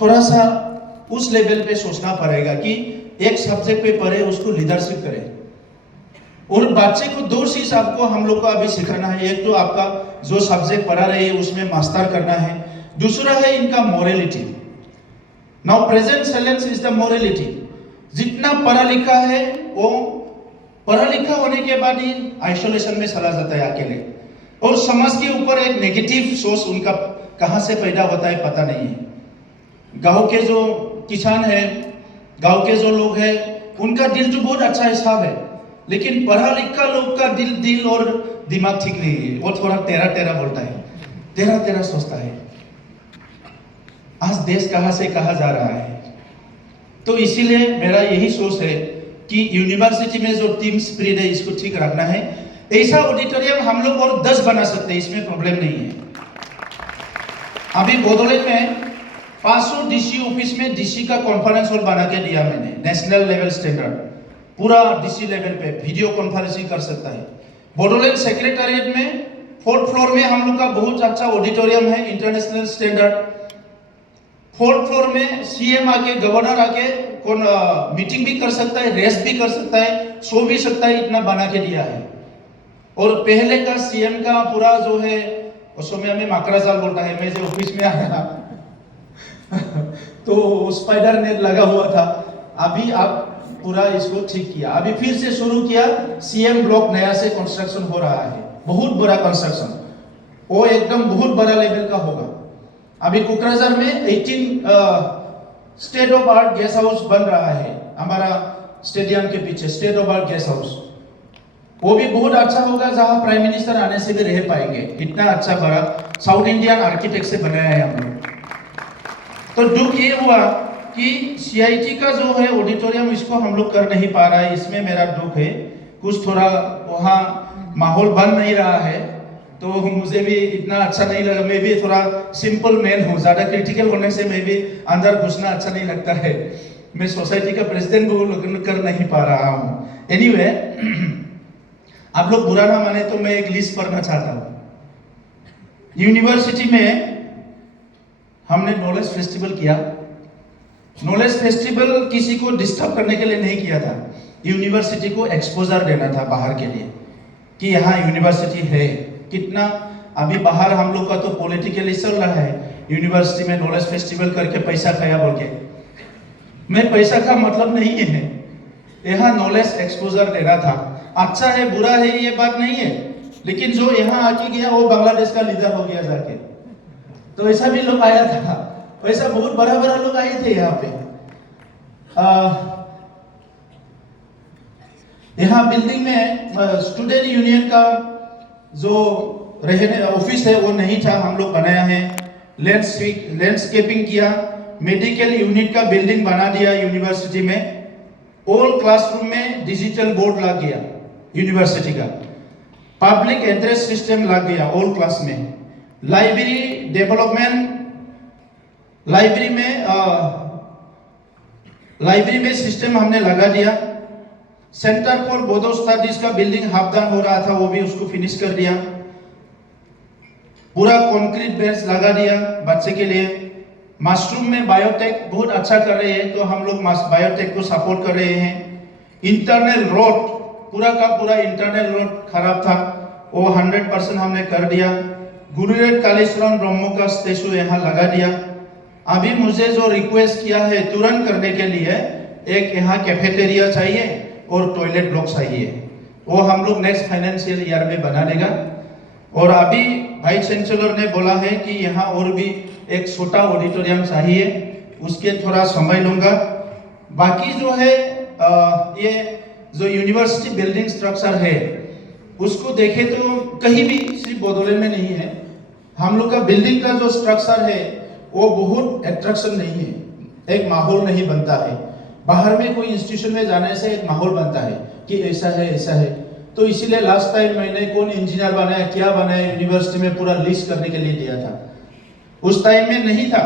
थोड़ा सा उस लेवल पे सोचना पड़ेगा कि एक सब्जेक्ट पे पढ़े, उसको लीडरशिप करे। और बच्चे को दो चीज आपको हम लोग को अभी सिखाना है। एक तो आपका जो सब्जेक्ट पढ़ा रहे हैं उसमें मास्टर करना है, दूसरा है इनका morality. Now present challenge is the morality. जितना पढ़ा लिखा है वो पढ़ा लिखा होने के बाद ही आइसोलेशन में चला जाता है अकेले, और समाज के ऊपर एक नेगेटिव सोच उनका कहां से पैदा होता है पता नहीं है। गांव के जो किसान है, गांव के जो लोग हैं, उनका दिल तो बहुत अच्छा हिसाब है, लेकिन पढ़ा लिखा लोग का दिल और दिमाग ठीक नहीं है। वो थोड़ा टेरा बोलता है, टेरा सोचता है। आज देश कहां से कहां जा रहा है। तो इसीलिए मेरा यही सोच है कि यूनिवर्सिटी में जो टीम स्पिरिट है इसको ठीक रखना है। ऐसा ऑडिटोरियम हम लोग और 10 बना सकते हैं, इसमें प्रॉब्लम नहीं है। अभी बोडोलैंड में 500 डीसी ऑफिस में डीसी का कॉन्फ्रेंस हॉल बना के दिया मैंने, नेशनल लेवल स्टैंडर्ड, पूरा डीसी लेवल पे वीडियो कॉन्फ्रेंसिंग कर सकता है। बोडोलैंड सेक्रेटेरिएट में 4th फ्लोर में हम लोग का बहुत अच्छा ऑडिटोरियम है, इंटरनेशनल स्टैंडर्ड। 4th फ्लोर में सीएम आके, गवर्नर आके कौन मीटिंग भी कर सकता है, रेस्ट भी कर सकता है, सो भी सकता है, इतना बना के दिया है। और पहले का सीएम का पूरा जो है उसमें हमें माकड़ा जाल बोलता है। मैं जो ऑफिस में आया तो स्पाइडर नेट लगा हुआ था। अभी आप पूरा इसको ठीक किया, अभी फिर से शुरू किया। सीएम ब्लॉक नया से कंस्ट्रक्शन हो रहा है, बहुत बड़ा कंस्ट्रक्शन, वो एकदम बहुत बड़ा लेवल का होगा। अभी कोकराझार में 18 state of art guest house बन रहा है हमारा स्टेडियम के पीछे, state of art guest house. वो भी बहुत अच्छा होगा, जहां प्राइम मिनिस्टर आने से भी रह पाएंगे। इतना अच्छा बड़ा साउथ इंडियन आर्किटेक्ट से बनाया है हम लोग। तो दुख ये हुआ कि सीआईटी का जो है ऑडिटोरियम, इसको हम लोग कर नहीं पा रहा है। इसमें मेरा दुख है, कुछ थोड़ा वहाँ माहौल बन नहीं रहा है, तो मुझे भी इतना अच्छा नहीं लगा। मैं भी थोड़ा सिंपल मैन हूँ, ज्यादा क्रिटिकल होने से मैं भी अंदर घुसना अच्छा नहीं लगता है। मैं सोसाइटी का प्रेसिडेंट भी कर नहीं पा रहा हूँ। एनीवे, आप लोग बुरा ना माने तो मैं एक लिस्ट पढ़ना चाहता हूँ। यूनिवर्सिटी में हमने नॉलेज फेस्टिवल किया। नॉलेज फेस्टिवल किसी को डिस्टर्ब करने के लिए नहीं किया था, यूनिवर्सिटी को एक्सपोजर देना था बाहर के लिए कि यहाँ यूनिवर्सिटी है। कितना अभी बाहर हम लोग का तो पॉलिटिकली चल रहा है, यूनिवर्सिटी में नॉलेज फेस्टिवल करके पैसा खाया बोल के। मैं पैसा का मतलब नहीं है, यहाँ नॉलेज एक्सपोजर देना था। अच्छा है बुरा है ये बात नहीं है, लेकिन जो यहाँ आके गया वो बांग्लादेश का लीडर हो गया जाके। तो ऐसा भी लोग आया था, वैसा बहुत बड़ा लोग आए थे यहाँ पे। यहाँ बिल्डिंग में स्टूडेंट यूनियन का जो रहने ऑफिस है वो नहीं था, हम लोग बनाया है। लैंडस्केपिंग किया, मेडिकल यूनिट का बिल्डिंग बना दिया यूनिवर्सिटी में। ऑल क्लासरूम में डिजिटल बोर्ड लग गया यूनिवर्सिटी का। पब्लिक एड्रेस सिस्टम लग गया ऑल क्लास में। लाइब्रेरी डेवलपमेंट, लाइब्रेरी में सिस्टम हमने लगा दिया। सेंटर फॉर बोडो स्टडीज का बिल्डिंग हाफ डन हो रहा था, वो भी उसको फिनिश कर दिया। पूरा कंक्रीट बेंच लगा दिया बच्चे के लिए। मशरूम में बायोटेक बहुत अच्छा कर रहे हैं, तो हम लोग बायोटेक को सपोर्ट कर रहे हैं। इंटरनल रोड, पूरा का पूरा इंटरनल रोड खराब था, वो 100% हमने कर दिया। गुरुदेव कालीचरण ब्रह्म का स्टैचू यहाँ लगा दिया। अभी मुझे जो रिक्वेस्ट किया है तुरंत करने के लिए, एक यहाँ कैफेटेरिया चाहिए और टॉयलेट ब्लॉक चाहिए, वो हम लोग नेक्स्ट फाइनेंशियल ईयर में बना देगा। और अभी वाइस चांसलर ने बोला है कि यहाँ और भी एक छोटा ऑडिटोरियम चाहिए, उसके थोड़ा समय लूंगा। बाकी जो है ये जो यूनिवर्सिटी बिल्डिंग स्ट्रक्चर है उसको देखे तो कहीं भी सिर्फ बोडोलैंड में नहीं है। हम लोग का बिल्डिंग का जो स्ट्रक्चर है वो बहुत अट्रैक्शन नहीं है, एक माहौल नहीं बनता है। बाहर में कोई इंस्टीट्यूशन में जाने से एक माहौल बनता है कि ऐसा है ऐसा है। तो इसीलिए लास्ट टाइम मैंने कौन इंजीनियर बनाया क्या बनाया यूनिवर्सिटी में पूरा लिस्ट करने के लिए दिया था। उस टाइम में नहीं था,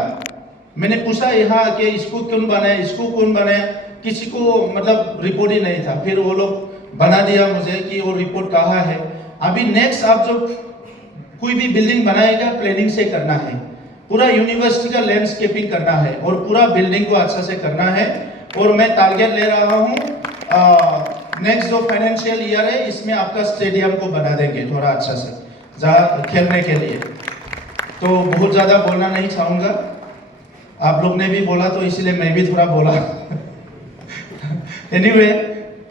मैंने पूछा यहाँ आके इसको कौन बनाया, इसको कौन बनाया, किसी को मतलब रिपोर्ट ही नहीं था। फिर वो लोग बना दिया मुझे कि वो रिपोर्ट कहाँ है। अभी नेक्स्ट आप जो कोई भी बिल्डिंग बनाएगा प्लानिंग से करना है, पूरा यूनिवर्सिटी का लैंडस्केपिंग करना है और पूरा बिल्डिंग को अच्छा से करना है। और मैं टारगेट ले रहा हूँ नेक्स्ट जो फाइनेंशियल ईयर है इसमें आपका स्टेडियम को बना देंगे थोड़ा अच्छा से जहाँ खेलने के लिए। तो बहुत ज़्यादा बोलना नहीं चाहूँगा, आप लोग ने भी बोला तो इसलिए मैं भी थोड़ा बोला। Anyway,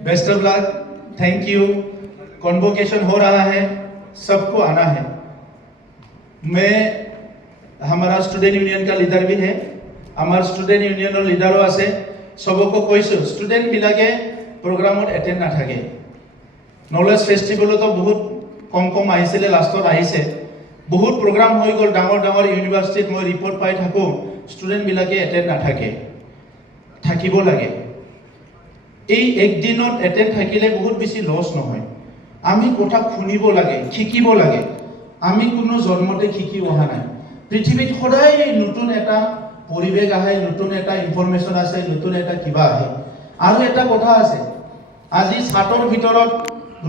best of luck, thank you. Convocation हो रहा है, सबको आना है। मैं हमारा स्टूडेंट यूनियन का लीडर भी है, हमारा स्टूडेंट यूनियन लीडरों আছে सबको কৈছো स्टूडेंट বিলাকে प्रोग्रामত एटेंड नाথাকে। नॉलेज फेस्टिवल तो बहुत कम कम आइছিলে, लास्टत आइছে। बहुत प्रोग्राम हो गल, डाঙर डाঙर यूनिवर्सिटीत मैं रिपोर्ट पाई থাকো स्टूडेंट বিলাকে एटेंड नाথাके, থাকিব লাগে। এই একদিনত এটেন্ড থাকিলে বহুত বেছি লস নহয়। আমি কথা শুনিব লাগে, শিকিব লাগে। আমি কোনো জন্মতে শিকি অহা নাই। পৃথিৱীত সদায় নতুন এটা পৰিৱেশ আহে, নতুন এটা ইনফৰমেশ্যন আছে, নতুন এটা কিবা আহে। আৰু এটা কথা আছে, আজি ছাতৰ ভিতৰত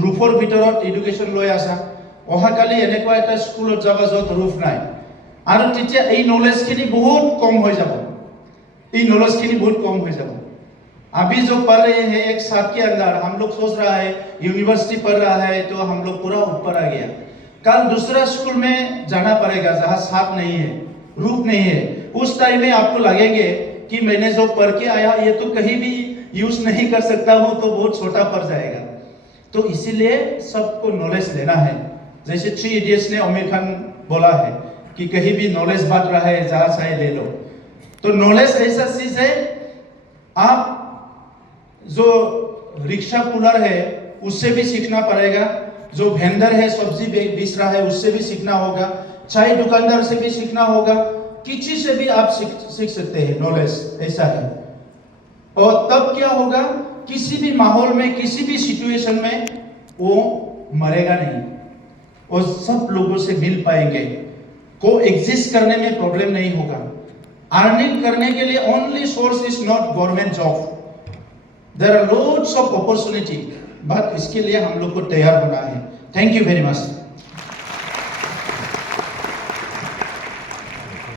ৰূফৰ ভিতৰত এডুকেশ্যন লৈ আছা, অহাকালি এনেকুৱা এটা স্কুলত যাবা য'ত ৰূফ নাই, আৰু তেতিয়া এই নলেজখিনি বহুত কম হৈ যাব। এই নলেজখিনি বহুত কম হৈ যাব। अभी जो पढ़ रहे हैं एक साथ के अंदर हम लोग सोच रहा है यूनिवर्सिटी पढ़ रहा है तो हम लोग पूरा ऊपर आ गया। कल दूसरा स्कूल में जाना पड़ेगा जहाँ साथ नहीं है, रूप नहीं है। उस टाइम में आपको लगेंगे कि मैंने जो पढ़ के आया ये तो कहीं भी यूज नहीं कर सकता हूँ, तो बहुत छोटा पड़ जाएगा। तो इसीलिए सबको नॉलेज लेना है। जैसे 3 इडियट्स ने आमिर खान बोला है कि कहीं भी नॉलेज बांट रहा है जहाँ चाहे ले लो। तो नॉलेज ऐसा चीज है, आप जो रिक्शा पुलर है उससे भी सीखना पड़ेगा, जो वेंडर है सब्जी बेच रहा है उससे भी सीखना होगा, चाय दुकानदार से भी सीखना होगा, किसी से भी आप सीख सकते हैं। नॉलेज ऐसा है। और तब क्या होगा, किसी भी माहौल में किसी भी सिचुएशन में वो मरेगा नहीं और सब लोगों से मिल पाएंगे, को एग्जिस्ट करने में प्रॉब्लम नहीं होगा। अर्निंग करने के लिए only source is not government job, there are loads of opportunity, but इसके लिए हम लोग को तैयार होना है। Thank you very much.